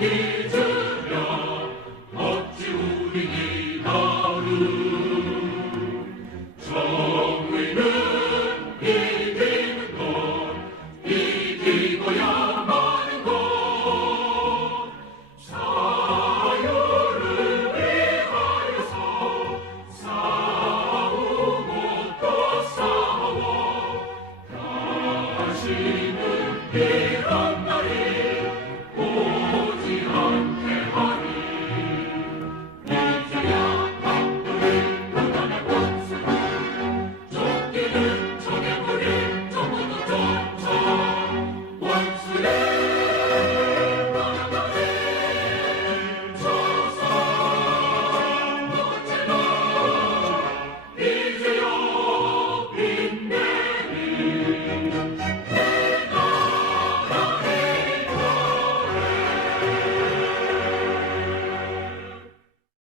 잊으며 어찌 우리 나를